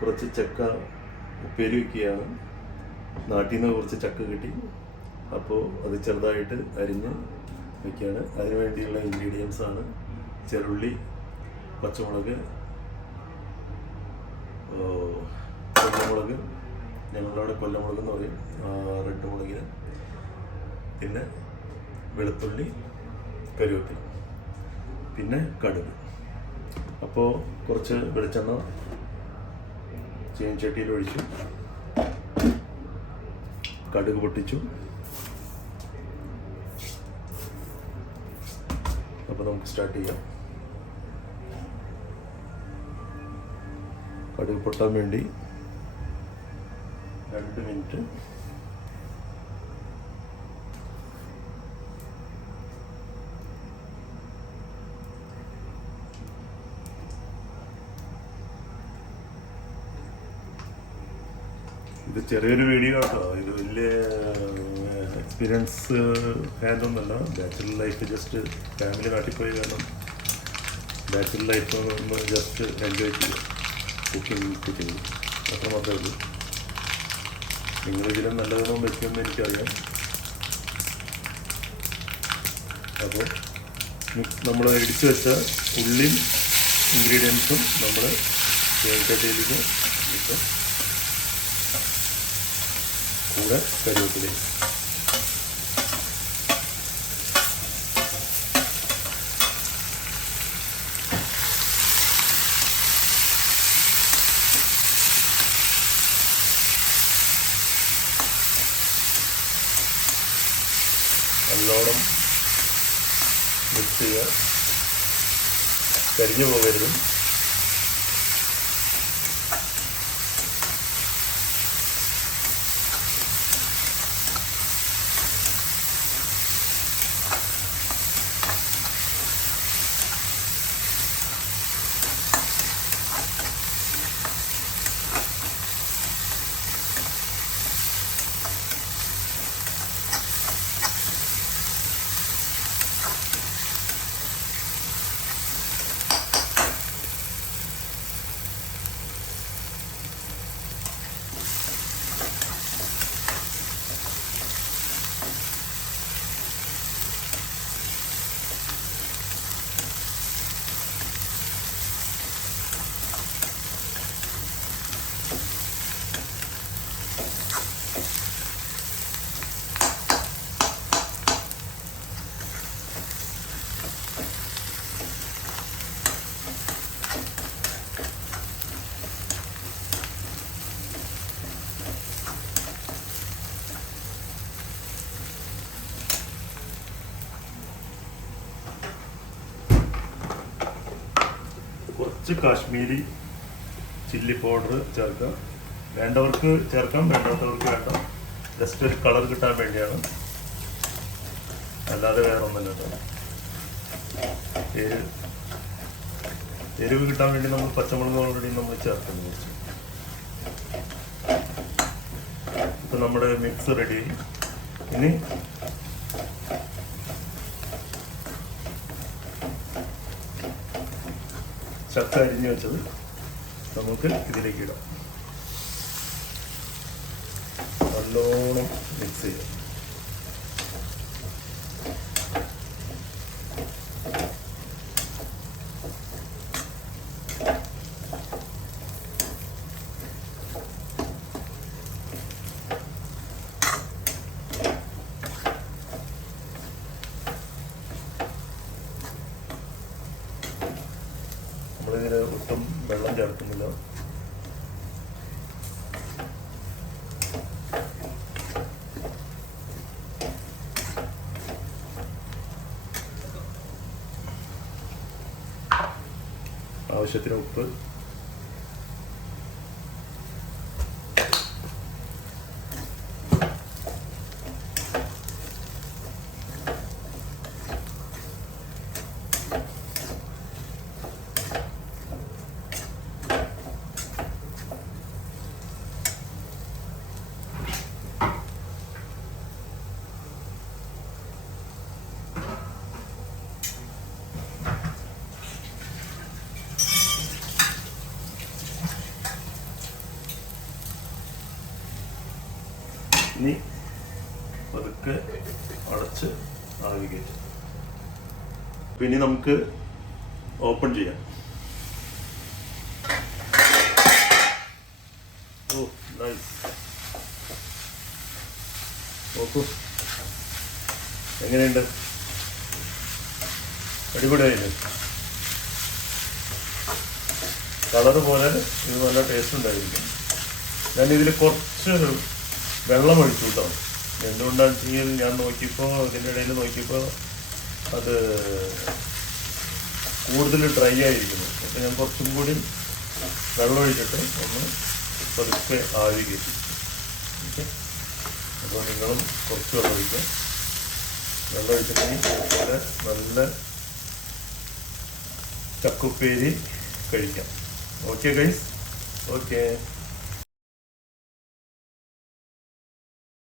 കുറച്ച് ചക്ക ഉപ്പേരി വയ്ക്കുകയാണ്. നാട്ടിൽ നിന്ന് കുറച്ച് ചക്ക കിട്ടി, അപ്പോൾ അത് ചെറുതായിട്ട് അരിഞ്ഞ് വയ്ക്കുകയാണ്. അതിന് വേണ്ടിയുള്ള ഇൻഗ്രീഡിയൻസ് ആണ് ചെറുള്ളി, പച്ചമുളക്, കൊല്ലമുളക്, ഞങ്ങളവിടെ കൊല്ലമുളക് എന്ന് പറയും, റെഡ് മുളകിന്, പിന്നെ വെളുത്തുള്ളി, കറിവേപ്പില, പിന്നെ കടുക്. അപ്പോൾ കുറച്ച് വെളിച്ചെണ്ണ ചീനച്ചട്ടിയിൽ ഒഴിച്ചു, കടുക് പൊട്ടിച്ചു. അപ്പോൾ നമുക്ക് സ്റ്റാർട്ട് ചെയ്യാം. കടുക് പൊട്ടാൻ വേണ്ടി 2 മിനിറ്റ്. ഇത് ചെറിയൊരു വീഡിയോ കേട്ടോ, ഇത് വലിയ എക്സ്പീരിയൻസ് ഹാൻഡൊന്നുമല്ല. ബാച്ചിലർ ലൈഫ്, ജസ്റ്റ് ഫാമിലി നാട്ടിൽ പോയി കാരണം ബാച്ചിലർ ലൈഫ് ഒന്ന് ജസ്റ്റ് എൻജോയ് ചെയ്യുക, കുക്കിംഗ് അത്ര മാത്രമേ ഉള്ളൂ. നിങ്ങളിതിലും നല്ലതൊന്നും വെക്കുമെന്ന് എനിക്കറിയാം. അപ്പോൾ നമ്മൾ ഇടിച്ചു വെച്ച ഉള്ളിയും ഇൻഗ്രീഡിയൻസും നമ്മൾ ചീനച്ചട്ടിയിലേക്ക് ഇട്ട് കൂടെ കറിവേപ്പിലയും നല്ലോണം മിക്സ് ചെയ്യുക. കരിഞ്ഞു പോകരുത്. കുറച്ച് കാശ്മീരി ചില്ലി പൗഡർ ചേർക്കാം. വേണ്ടവർക്ക് ചേർക്കാം, വേണ്ടാത്തവർക്ക് വേണ്ട. ജസ്റ്റ് ഒരു കളർ കിട്ടാൻ വേണ്ടിയാണ്, അല്ലാതെ വേറെ ഒന്നല്ല കേട്ടോ. എരിവ് കിട്ടാൻ വേണ്ടി നമ്മൾ പച്ചമുളക് ഓൾറെഡി നമ്മൾ ചേർക്കുന്നു കുറച്ച്. ഇപ്പം നമ്മുടെ മിക്സ് റെഡി. ഇനി ചക്ക അരിഞ്ഞു വെച്ചത് നമുക്ക് ഇതിലേക്ക് ഇടാം. നല്ലോണം മിക്സ് ചെയ്യാം. നമ്മളിതിൽ ഒട്ടും വെള്ളം ചേർക്കുന്നില്ല. ആവശ്യത്തിന് ഉപ്പ്, ഇനി പതുക്കെ അടച്ച് ആവി കയറ്റും. പിന്നെ നമുക്ക് ഓപ്പൺ ചെയ്യാം. ഓ നൈസ്. നോക്കൂ എങ്ങനെയുണ്ട്, അടിപൊളിയായില്ലേ? കളറ് പോലെ ഇത് നല്ല ടേസ്റ്റ് ഉണ്ടായിരിക്കും. ഞാനിതിൽ കുറച്ച് വെള്ളം ഒഴിച്ചു കേട്ടോ. എന്തുകൊണ്ടാണെന്ന് വെച്ചാൽ ഞാൻ നോക്കിയപ്പോൾ ഇതിൻ്റെ ഇടയിൽ നോക്കിയപ്പോൾ അത് കൂടുതൽ ഡ്രൈ ആയിരിക്കുന്നു. അപ്പോൾ ഞാൻ കുറച്ചും കൂടി വെള്ളം ഒഴിച്ചിട്ട് ഒന്ന് പതുക്കെ ആവി കയറ്റി. ഓക്കെ, അപ്പോൾ നിങ്ങളും കുറച്ച് വെള്ളം ഒഴിക്കുക. വെള്ളം ഒഴിച്ചിട്ടുണ്ടെങ്കിൽ അതുപോലെ നല്ല ചക്കുപ്പേരി കഴിക്കാം. Okay guys, okay.